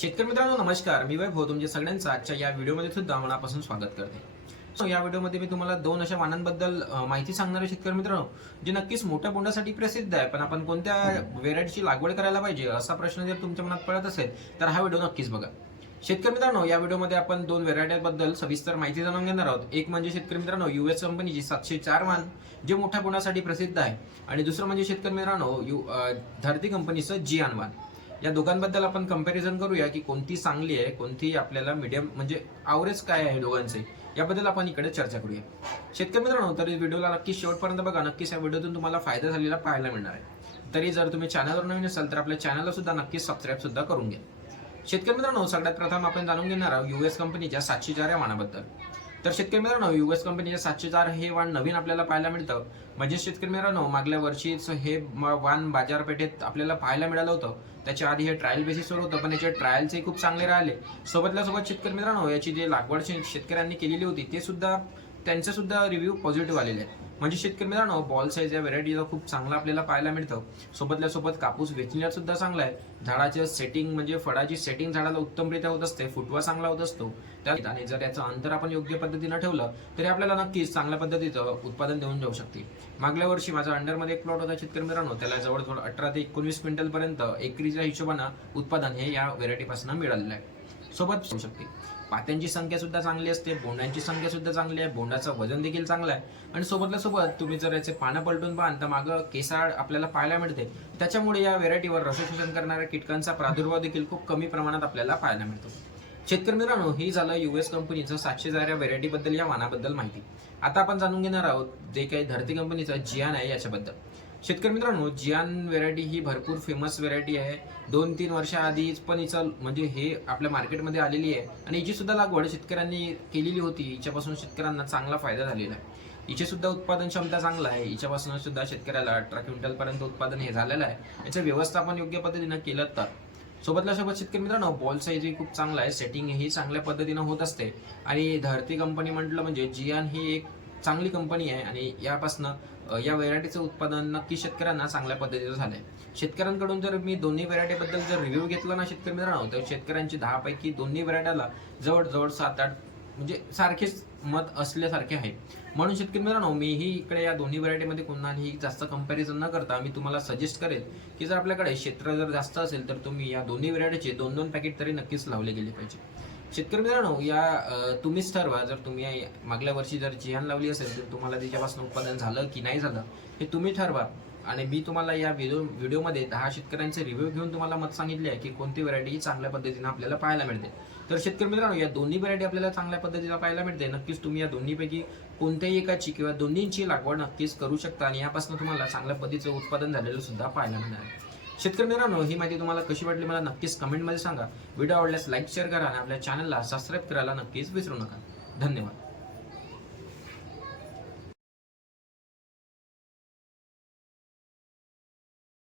शेतकरी मित्रांनो नमस्कार. मी वैभव तुमच्या सगळ्यांचं आजच्या या व्हिडिओमध्ये सुद्धा मनापासून स्वागत करते. सो या व्हिडिओमध्ये मी तुम्हाला दोन अशा वाहनांबद्दल माहिती सांगणार आहे शेतकरी मित्रांनो जे नक्कीच मोठ्या बोंडासाठी प्रसिद्ध आहे पण आपण कोणत्या व्हेरायटीची लागवड करायला पाहिजे असा प्रश्न जर तुमच्या मनात पडत असेल तर हा व्हिडिओ नक्कीच बघा. शेतकरी मित्रांनो या व्हिडिओमध्ये आपण दोन व्हेरायटीबद्दल सविस्तर माहिती जाणून घेणार आहोत. एक म्हणजे शेतकरी मित्रांनो युएस कंपनीची सातशे चार वाहन जे मोठ्या बोंडासाठी प्रसिद्ध आहे. आणि दुसरं म्हणजे शेतकरी मित्रांनो यु धरती कंपनीचं जियान वाहन या दोघांबद्दल आपण कंपॅरिझन करूया की कोणती चांगली आहे कोणती आपल्याला मीडियम म्हणजे आवरेज काय आहे दोघांचे. याबद्दल आपण इकडे चर्चा करूया. शेतकरी मित्रांनो तरी व्हिडिओला नक्की शेवटपर्यंत बघा. नक्कीच या व्हिडिओतून तुम्हाला फायदा झालेला पाहायला मिळणार आहे. तरी जर तुम्ही चॅनलवर नवीन असाल तर आपल्या चॅनलला सुद्धा नक्कीच सबस्क्राईब सुद्धा करून घ्या. शेतकरी मित्रांनो सगळ्यात प्रथम आपण जाणून घेणार आहोत युएस कंपनीच्या सातशे चार या वाणाबद्दल. तर शेतकरी मित्रांनो युएस कंपनीचे सातशे चार हे वाण नवीन आपल्याला पाहायला मिळतं. म्हणजे शेतकरी मित्रांनो मागल्या वर्षीच हे वाण बाजारपेठेत आपल्याला पाहायला मिळालं होतं. त्याच्या आधी हे ट्रायल बेसिसवर होतं पण याचे ट्रायलचे खूप चांगले राहिले. सोबतल्या सोबत शेतकरी मित्रांनो याची जी लागवड शेतकऱ्यांनी केलेली होती ते सुद्धा त्यांचे सुद्धा रिव्ह्यू पॉझिटिव्ह आलेले आहेत. म्हणजे शेतकरी मित्रांनो बॉल साईज या व्हेरायटीचा खूप चांगला आपल्याला पाहायला मिळतं. सोबतल्या सोबत कापूस वेचण्यात सुद्धा चांगला आहे. झाडाचे सेटिंग म्हणजे फळाची सेटिंग झाडाला उत्तमरित्या होत असते फुटवा चांगला होत असतो. त्यात आणि जर याचं अंतर आपण योग्य पद्धतीनं ठेवलं तरी आपल्याला नक्कीच चांगल्या पद्धतीचं उत्पादन देऊन जाऊ शकते. मागल्या वर्षी माझा अंडरमध्ये एक प्लॉट होता शेतकरी मित्रांनो त्याला जवळजवळ अठरा ते एकोणवीस क्विंटल पर्यंत एकरीच्या हिशोबानं उत्पादन हे या व्हेरायटीपासून मिळालेलं आहे. सोबत होऊ शकते. पात्यांची संख्या सुद्धा चांगली असते बोंडांची संख्या सुद्धा चांगली आहे बोंडाचं वजन देखील चांगलं आहे. आणि सोबतल्या सोबत तुम्ही जर याचे पानं पलटून पाहाल तर मागं केसाळ आपल्याला पाहायला मिळते. त्याच्यामुळे या व्हेरायटीवर रसशोषण करणाऱ्या कीटकांचा प्रादुर्भाव देखील खूप कमी प्रमाणात आपल्याला पाहायला मिळतो. शेतकरी मित्रांनो हे झालं युएस कंपनीचं सातशे जाऱ्या व्हेरायटीबद्दल या वाहनाबद्दल माहिती. आता आपण जाणून घेणार आहोत जे काही धरती कंपनीचं जियान आहे याच्याबद्दल. शेतकरी मित्रांनो जियान व्हेरायटी ही भरपूर फेमस व्हेरायटी आहे. दोन तीन वर्षाआधीच पण हिचं म्हणजे हे आपल्या मार्केटमध्ये आलेली आहे. आणि हिची सुद्धा लागवड शेतकऱ्यांनी केलेली होती. हिच्यापासून शेतकऱ्यांना चांगला फायदा झालेला आहे. हिचे सुद्धा उत्पादन क्षमता चांगला आहे. हिच्यापासून सुद्धा शेतकऱ्याला अठरा क्विंटलपर्यंत उत्पादन हे झालेलं आहे. याचं व्यवस्थापन योग्य पद्धतीनं केलं तर. सोबतल्या सोबत शेतकरी मित्रांनो बॉल साईज ही खूप चांगला आहे. सेटिंग ही चांगल्या पद्धतीनं होत असते. आणि धरती कंपनी म्हटलं म्हणजे जियान ही एक चांगली कंपनी आहे आणि यापासनं या व्हेरायटीचं उत्पादन नक्की शेतकऱ्यांना चांगल्या पद्धतीचं झालं आहे शेतकऱ्यांकडून जर मी दोन्ही व्हेरायटीबद्दल जर रिव्ह्यू घेतला ना शेतकरी मित्रांनो तर शेतकऱ्यांची दहापैकी दोन्ही व्हेरायटीला जवळजवळ सात आठ म्हणजे सारखेच मत असल्यासारखे आहे. म्हणून शेतकरी मित्रांनो मीही इकडे या दोन्ही व्हरायटीमध्ये कोणालाही जास्त कंपॅरिझन न करता मी तुम्हाला सजेस्ट करेल की जर आपल्याकडे क्षेत्र जर जास्त असेल तर तुम्ही या दोन्ही व्हरायटीचे दोन दोन पॅकेट तरी नक्कीच लावले गेले पाहिजे. शेतकरी मित्रांनो या तुम्हीच ठरवा. जर तुम्ही मागल्या वर्षी जर जिहान लावली असेल तर तुम्हाला त्याच्यापासून उत्पादन झालं की नाही झालं हे तुम्ही ठरवा. आणि मी तुम्हाला या व्हिडिओ व्हिडिओमध्ये दहा शेतकऱ्यांचे रिव्ह्यू घेऊन तुम्हाला मत सांगितले आहे की कोणती व्हरायटी ही चांगल्या पद्धतीने आपल्याला पाहायला मिळते. तर शेतकरी मित्रांनो या दोन्ही व्हरायटी आपल्याला चांगल्या पद्धतीला पाहायला मिळते. नक्कीच तुम्ही या दोन्हीपैकी कोणत्याही एकाची किंवा दोन्हींची लागवड नक्कीच करू शकता. आणि यापासून तुम्हाला चांगल्या पद्धतीचं उत्पादन झालेलं सुद्धा पाहायला मिळणार आहे. शेतकरी मित्रांनो ही माहिती तुम्हाला कशी वाटली मला नक्कीच कमेंटमध्ये सांगा. व्हिडिओ आवडल्यास लाईक शेअर करा आणि आपल्या चॅनलला सबस्क्राईब करायला नक्कीच विसरू नका. धन्यवाद.